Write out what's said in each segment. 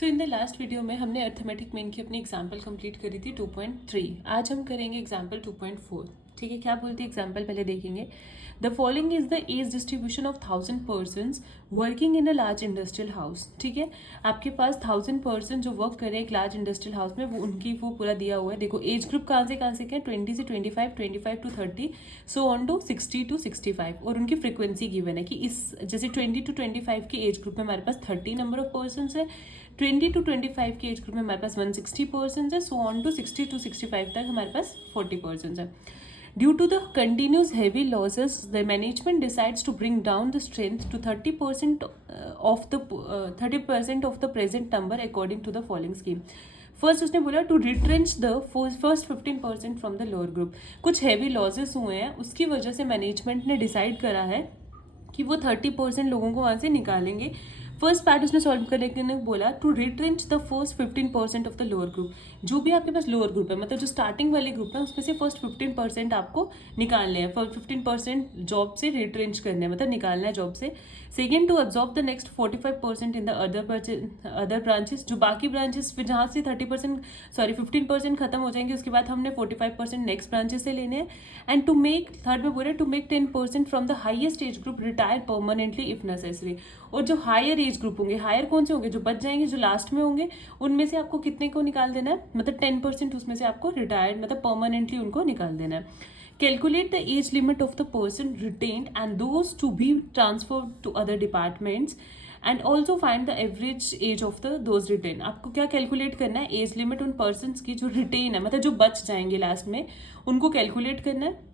So in the last video में हमने arithmetic mean की अपनी एग्जाम्पल कंप्लीट करी थी 2.3। आज हम करेंगे एग्जाम्पल 2.4। ठीक है, क्या बोलती है एग्जाम्पल पहले देखेंगे। The following is the age distribution of 1000 persons working in a large industrial house. ठीक है, आपके पास 1000 पर्सन जो वर्क कर रहे हैं एक लार्ज इंडस्ट्रियल हाउस में, वो पूरा दिया हुआ है। देखो एज ग्रुप कहाँ से क्या है, 20 से 25, 25 to 30, so on to 60 to 65। और उनकी फ्रिक्वेंसी गिवन है कि इस जैसे 20 टू 25 की एज ग्रुप में हमारे पास 30 नंबर ऑफ पर्सन है, 20 टू 25 की एज ग्रुप में हमारे पास 160 पर्सन है, सो ऑन टू 60 टू 65 तक हमारे पास 40 पर्सन है। Due to the continuous heavy losses, the management decides to bring down the strength to 30% of the 30% of the present number according to the following scheme. First उसने बोला to retrench the first 15% from the lower group. कुछ heavy losses हुए हैं, उसकी वजह से management ने decide करा है कि वो 30% लोगों को वहाँ से निकालेंगे। फर्स्ट पार्ट उसने सॉल्व करने के लिए बोला to retrench the first 15% of the lower group. जो भी आपके पास लोअर ग्रुप है, मतलब जो स्टार्टिंग वाले ग्रुप है, उसमें से फर्स्ट 15% आपको निकालने हैं। 15% जॉब से रिट्रेंच करने हैं, मतलब निकालना है जॉब से। Second, to absorb the next 45% in the other branches. जो बाकी ब्रांचेस फिर जहाँ से 15% खत्म हो जाएंगे, उसके बाद हमने 45% नेक्स्ट ब्रांचेस से लेने हैं। एंड टू मेक, थर्ड में बोले to make 10% from the highest age group retire permanently if necessary. और जो हायर एज ग्रुप होंगे, हायर कौन से होंगे, जो बच जाएंगे, जो लास्ट में होंगे, उनमें से आपको कितने को निकाल देना है, मतलब 10% उसमें से आपको रिटायर्ड मतलब परमानेंटली उनको निकाल देना है। Calculate the age limit of the person retained and those to be transferred to other departments and also find the average age of the those retain. आपको क्या कैलकुलेट करना है, एज लिमिट उन पर्सन की जो रिटेन है, मतलब जो बच जाएंगे लास्ट में, उनको कैलकुलेट करना है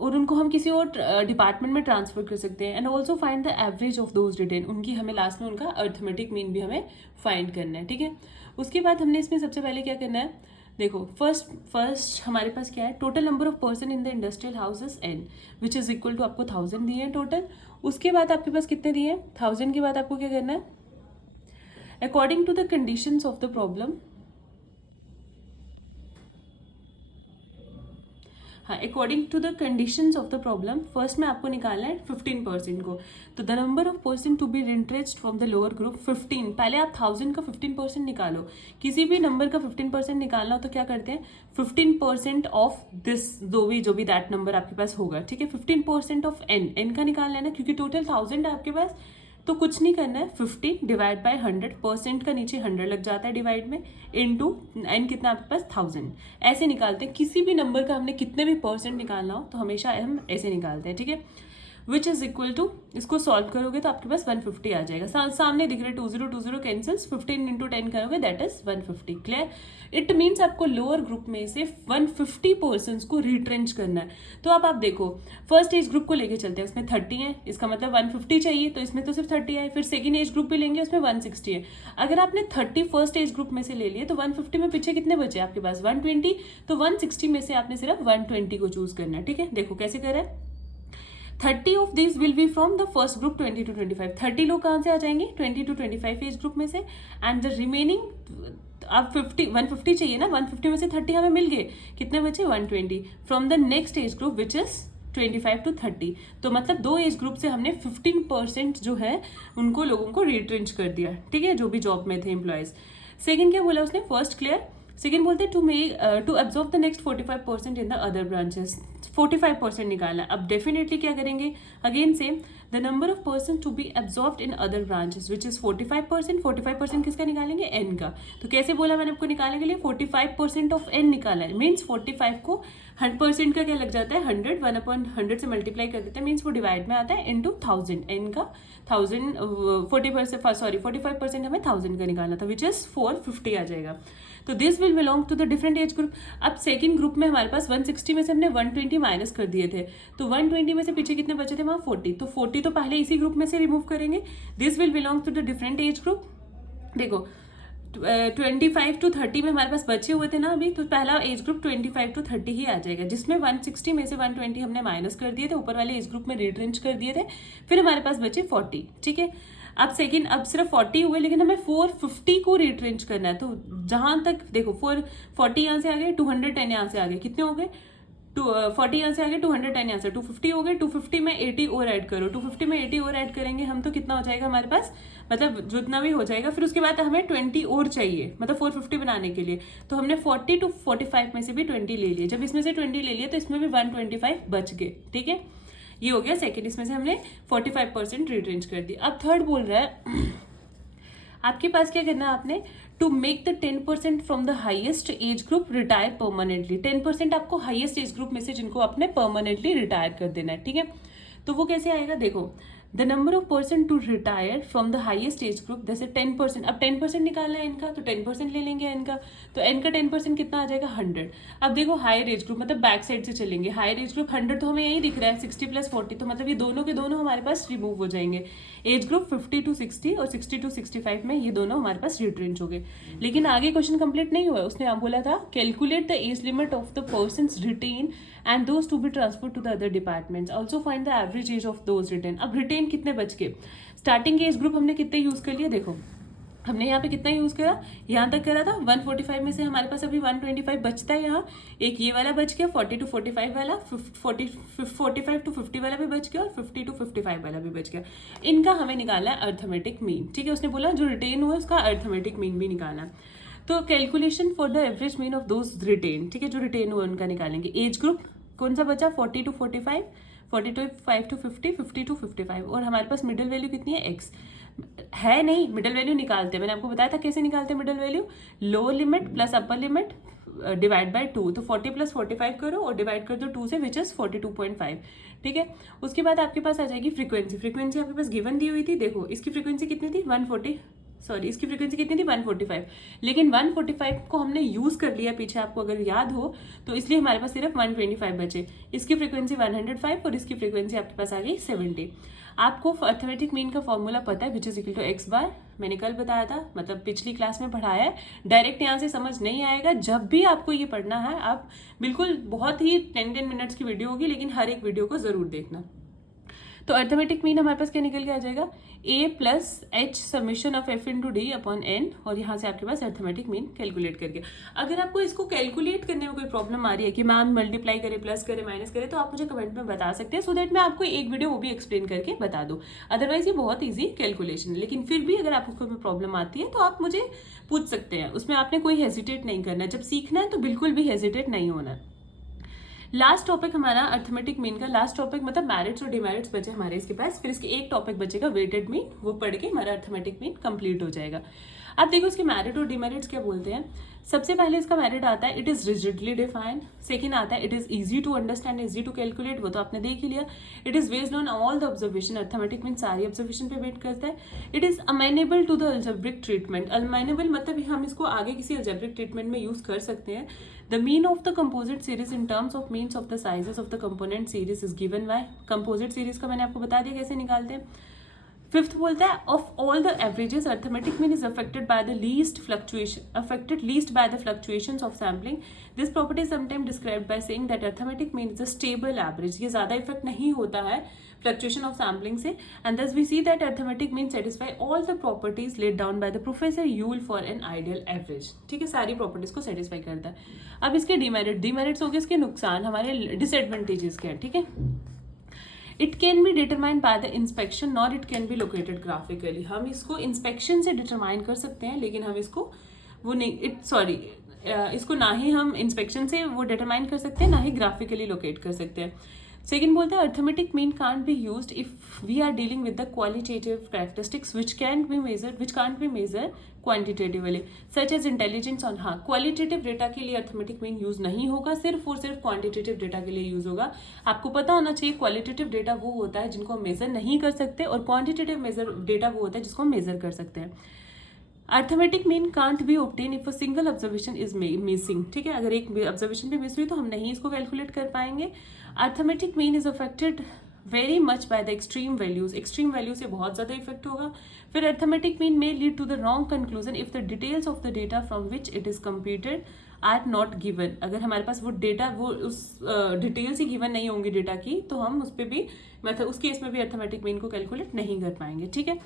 और उनको हम किसी और डिपार्टमेंट में ट्रांसफर कर सकते हैं। And also find the average of those retain, उनकी हमें लास्ट में उनका अर्थमेटिक मीन भी हमें फाइंड करना है। ठीक है, उसके बाद हमने इसमें सबसे पहले क्या करना है, देखो फर्स्ट हमारे पास क्या है, total number of person in the industrial house is n which is equal to, आपको 1000 दिए हैं टोटल। उसके बाद आपके पास कितने दिए हैं, 1000 के बाद आपको क्या करना है, according to the conditions of the problem, हाँ according to the conditions of the problem, first में आपको निकालना है 15% को। तो the number of person to be retrenched from the lower group 15। पहले आप 1000 का 15% निकालो। किसी भी नंबर का 15% निकालना हो तो क्या करते हैं, 15% ऑफ दिस जो भी दैट नंबर आपके पास होगा। ठीक है, 15% ऑफ n का निकालना है ना, क्योंकि टोटल 1000 है आपके पास, तो कुछ नहीं करना है, 50 डिवाइड बाय 100%, का नीचे 100 लग जाता है डिवाइड में, इनटू n कितना आपके पास 1000। ऐसे निकालते हैं, किसी भी नंबर का हमने कितने भी परसेंट निकालना हो तो हमेशा हम ऐसे निकालते हैं। ठीक है, विच इज इक्वल टू, इसको सॉल्व करोगे तो आपके पास 150 आ जाएगा। सामने दिख रहे 20 कैंसिल्स, 15 इंटू 10 करोगे that is 150। Clear, it means आपको लोअर ग्रुप में से 150 पर्सन को रिट्रेंच करना है। तो अब आप देखो, फर्स्ट एज ग्रुप को लेके चलते हैं, उसमें 30 है, इसका मतलब 150 चाहिए, तो इसमें तो सिर्फ 30 है। फिर सेकेंड एज ग्रुप भी लेंगे, उसमें 160 है। अगर आपने 30 फर्स्ट एज ग्रुप में से ले लिए तो 150 में पीछे कितने बचे आपके पास, 120। तो 160 में से आपने सिर्फ 120 को चूज करना है। ठीक है, देखो कैसे करें, 30 of this will be from the first group 20 to 25। 30 लोग कहाँ से आ जाएंगे, 20 टू 25 एज ग्रुप में से। एंड द रिमेनिंग, अब 150 चाहिए ना, 150 में से 30 हमें मिल गए, कितने बचे 120 from the next age group which is 25 to 30। तो मतलब दो एज ग्रुप से हमने 15% जो है उनको लोगों को रिट्रेंच कर दिया। ठीक है, जो भी जॉब में थे एम्प्लॉयज। सेकेंड क्या बोला उसने, फर्स्ट क्लियर। सेकेंड बोलते हैं to absorb the next 45% in the other branches, 45% निकालना। अब डेफिनेटली क्या करेंगे, again same, the number of person to be absorbed in other branches which is 45%। 45% किसका निकालेंगे, n का। तो कैसे बोला मैंने आपको निकालने के लिए, 45% ऑफ n निकाला है, मीन्स 45 को 100% का क्या लग जाता है, 100, 1/100 से मल्टीप्लाई कर देते हैं, मीन्स वो डिवाइड में आता है इंटू 1000। n का 1000, 45% हमें 1000 का निकालना था, विच इज 450 आ जाएगा। तो this will belong to the different age group. अब सेकंड ग्रुप में हमारे पास 160 में से हमने 120 माइनस कर दिए थे, तो 120 में से पीछे कितने बचे थे, वहाँ 40। तो 40 तो पहले इसी ग्रुप में से रिमूव करेंगे। This will belong to the different age group. देखो 25 टू 30 में हमारे पास बचे हुए थे ना अभी, तो पहला एज ग्रुप 25 टू 30 ही आ जाएगा, जिसमें 160 में से 120 हमने माइनस कर दिए थे, ऊपर वाले एज ग्रुप में रिट्रेंच कर दिए थे। फिर हमारे पास बचे 40। ठीक है, अब सेकेंड, अब सिर्फ 40 हुए, लेकिन हमें 450 को रिट्रेंच करना है। तो जहां तक देखो 440 यहाँ से आ गए, 210 यहाँ से आ गए, कितने हो गए, 40 यहाँ से आ गया, 210 यहाँ से, 250 हो गए, 250 में 80 और ऐड करो, 250 में 80 और ऐड करेंगे हम तो कितना हो जाएगा हमारे पास, मतलब जितना भी हो जाएगा। फिर उसके बाद हमें 20 और चाहिए, मतलब 450 बनाने के लिए। तो हमने 40 to 45 में से भी 20 ले लिए। जब इसमें से 20 ले लिए तो इसमें भी 125 बच गए, ठीक है। ये हो गया सेकेंड, इसमें से हमने 45% रिट्रेंच कर दी। अब थर्ड बोल रहा है आपके पास क्या करना है, आपने to make the 10% from the highest age group retire permanently. 10% आपको हाईएस्ट एज ग्रुप में से जिनको आपने परमानेंटली रिटायर कर देना है, ठीक है। तो वो कैसे आएगा, देखो the number of person to retire from the highest age group, जैसे 10%, अब 10% निकालना है इनका तो 10% ले लेंगे इनका, तो एन का 10% कितना आ जाएगा 100। अब देखो हायर एज ग्रुप मतलब बैक साइड से चलेंगे, हायर एज ग्रुप 100 तो हमें यही दिख रहा है, 60 + 40 तो मतलब ये दोनों के दोनों हमारे पास रिमूव हो जाएंगे। एज ग्रुप 50 to 60 और 60 to 65 में ये दोनों हमारे पास रिट्रेंच हो गए। लेकिन आगे क्वेश्चन कंप्लीट नहीं हुआ, उसने बोला था calculate the age limit of the persons retain and those to be transfer to the other departments, also find the average age of those retain. अब रिटेन कितने बच के, स्टार्टिंग के एज ग्रुप हमने कितने यूज कर लिए, देखो हमने यहाँ पे कितना यूज करा, यहाँ तक करा था 145 में से हमारे पास अभी 125 बचता है। यहाँ एक ये वाला बच गया, 40 to 45 वाला, 45 to 50 वाला भी बच गया और 50 to 55 वाला भी बच गया। इनका हमें निकालना है अर्थमेटिक मीन, ठीक है। उसने बोला जो रिटेन हुआ उसका अर्थमेटिक मीन भी निकालना। तो calculation for the average mean of those retain, ठीक है, जो रिटेन हुआ उनका निकालेंगे। एज ग्रुप कौन सा बचा, 40 to 45, 45 to 50, 50 to 55, और हमारे पास मिडिल वैल्यू कितनी है, एक्स है नहीं, मिडिल वैल्यू निकालते हैं, मैंने आपको बताया था कैसे निकालते हैं middle value, lower limit plus upper limit divide by 2, तो 40 + 45 करो और डिवाइड कर दो 2 से, विच इज 42.5, ठीक है। उसके बाद आपके पास आ जाएगी फ्रीक्वेंसी। फ्रीक्वेंसी आपके पास गिवन दी हुई थी, देखो इसकी फ्रीक्वेंसी कितनी थी, इसकी फ्रीक्वेंसी कितनी थी 145, लेकिन 145 को हमने यूज कर लिया पीछे, आपको अगर याद हो तो, इसलिए हमारे पास सिर्फ 125 बचे। इसकी फ्रीक्वेंसी 105 और इसकी फ्रीक्वेंसी आपके पास आ गई 70। आपको अर्थमेटिक मीन का फॉर्मूला पता है, which is equal to X bar, मैंने कल बताया था, मतलब पिछली क्लास में पढ़ाया है। डायरेक्ट यहाँ से समझ नहीं आएगा, जब भी आपको ये पढ़ना है आप बिल्कुल, बहुत ही 10 मिनट्स की वीडियो होगी, लेकिन हर एक वीडियो को जरूर देखना। तो अर्थमेटिक मीन हमारे पास क्या निकल के आ जाएगा, a + h summation of f × d upon n, और यहाँ से आपके पास अर्थमेटिक मीन कैलकुलेट करके। अगर आपको इसको कैलकुलेट करने में कोई प्रॉब्लम आ रही है कि मैम मल्टीप्लाई करे, प्लस करे, माइनस करे, तो आप मुझे कमेंट में बता सकते हैं, सो दैट मैं आपको एक वीडियो वो भी एक्सप्लेन करके बता दूँ। अदरवाइज ये बहुत ईजी कैलकुलेशन है, लेकिन फिर भी अगर आपको कोई प्रॉब्लम आती है तो आप मुझे पूछ सकते हैं, उसमें आपने कोई हेजिटेट नहीं करना है। जब सीखना है तो बिल्कुल भी हेजिटेट नहीं होना है। लास्ट टॉपिक हमारा अर्थमेटिक मीन का, लास्ट टॉपिक मतलब मैरिट्स और डिमेरिट्स बचे हमारे इसके पास, फिर इसके एक टॉपिक बचेगा वेटेड मीन, वो पढ़ के हमारा अर्थमेटिक मीन कंप्लीट हो जाएगा। अब देखो इसके मैरिट और डिमेरिट्स क्या बोलते हैं। सबसे पहले इसका मैरिट आता है, it is rigidly defined. Second आता है, it is easy to understand, easy to calculate, वो तो आपने देख ही लिया। It is based on all the observation, arithmetic mean सारी ऑब्जर्वेशन पे वेट करता है। It is amenable to the algebraic treatment. Amenable मतलब हम इसको आगे किसी अलजेब्रिक ट्रीटमेंट में यूज कर सकते हैं। The mean of the composite series in terms of means of the sizes of the component series is given by, composite series का मैंने आपको बता दिया कैसे निकालते हैं। फिफ्थ बोलता है, of all the averages arithmetic mean is affected by the least by the fluctuations of sampling. This property sometime described by saying that arithmetic mean is a stable average. ये ज्यादा इफेक्ट नहीं होता है fluctuation of sampling से, and thus we see that arithmetic mean satisfy all the properties laid down by the professor Yule for an ideal average। ठीक है, सारी properties को सेटिस्फाई करता है। अब इसके डिमेरिट्स हो गए, इसके नुकसान, हमारे डिसएडवांटेजेस क्या है, ठीक है। It can be determined by the inspection nor it can be located graphically. हम इसको इंस्पेक्शन से डिटरमाइन कर सकते हैं, लेकिन हम इसको वो नहीं, इसको ना ही हम इंस्पेक्शन से वो डिटरमाइन कर सकते हैं, ना ही ग्राफिकली लोकेट कर सकते हैं। सेकेंड बोलता है, arithmetic mean can't be used if we are dealing with the qualitative characteristics which can't be measure quantitatively such as intelligence on. हाँ, क्वालिटेटिव डेटा के लिए अर्थमेटिक मीन यूज नहीं होगा, सिर्फ और सिर्फ क्वांटिटेटिव डेटा के लिए यूज होगा। आपको पता होना चाहिए, क्वालिटेटिव डेटा वो होता है जिनको हम मेजर नहीं कर सकते, और क्वांटिटेटिव डेटा वो होता है जिसको हम मेजर कर सकते हैं। Arithmetic mean can't B obtain if a single observation is missing. ठीक है, अगर एक ऑब्जर्वेशन भी मिस हुई तो हम नहीं इसको कैलकुलेट कर पाएंगे। Arithmetic mean is affected very much by the extreme values. Extreme value से बहुत ज्यादा इफेक्ट होगा। फिर arithmetic mean may lead to the wrong conclusion if the details of the data from which it is computed are not given, अगर हमारे पास वो data वो उस डिटेल्स ही गिवन नहीं होंगी डेटा की, तो हम उस पर भी मतलब उस केस में भी अर्थमेटिक मीन को कैलकुलेट नहीं कर पाएंगे, ठीक है।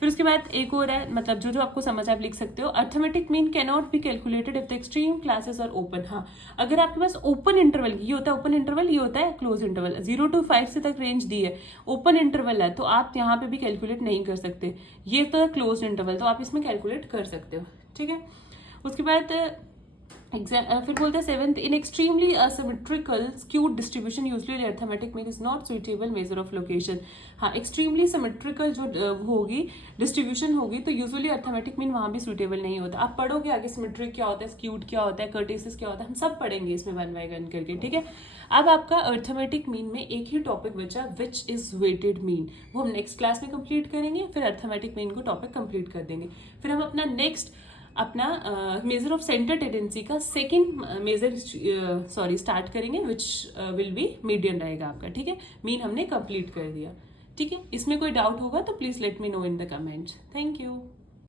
फिर उसके बाद एक और है, मतलब जो जो आपको समझ आप लिख सकते हो, arithmetic mean can not be calculated if the extreme classes are open. हाँ, अगर आपके पास ओपन इंटरवल, ये होता है ओपन इंटरवल, ये होता है क्लोज इंटरवल, 0 to 5 से तक रेंज दी है, ओपन इंटरवल है तो आप यहाँ पे भी कैलकुलेट नहीं कर सकते। ये तो क्लोज इंटरवल, तो आप इसमें कैलकुलेट कर सकते हो, ठीक है। उसके बाद फिर बोलते हैं 7th, in extremely asymmetrical skewed distribution usually arithmetic mean is not suitable measure of location. हाँ, एक्सट्रीमली सिमेट्रिकल जो होगी डिस्ट्रीब्यूशन होगी तो यूजुअली अर्थमेटिक मीन वहाँ भी सुइटेबल नहीं होता। आप पढ़ोगे आगे सिमेट्रिक क्या होता है, स्क्यूड क्या होता है, कर्टेसिस क्या होता है, हम सब पढ़ेंगे इसमें 1 by 1 करके, ठीक है। अब आपका अर्थमेटिक मीन में एक ही टॉपिक बचा, विच इज वेटेड मीन, वो हम नेक्स्ट क्लास में कंप्लीट करेंगे, फिर अर्थमेटिक मीन को टॉपिक कंप्लीट कर देंगे। फिर हम अपना next measure of centre tendency का सेकंड मेजर स्टार्ट करेंगे, विच विल बी मीडियन रहेगा आपका, ठीक है। मीन हमने कंप्लीट कर दिया, ठीक है। इसमें कोई डाउट होगा तो please let me know in the comments. Thank you.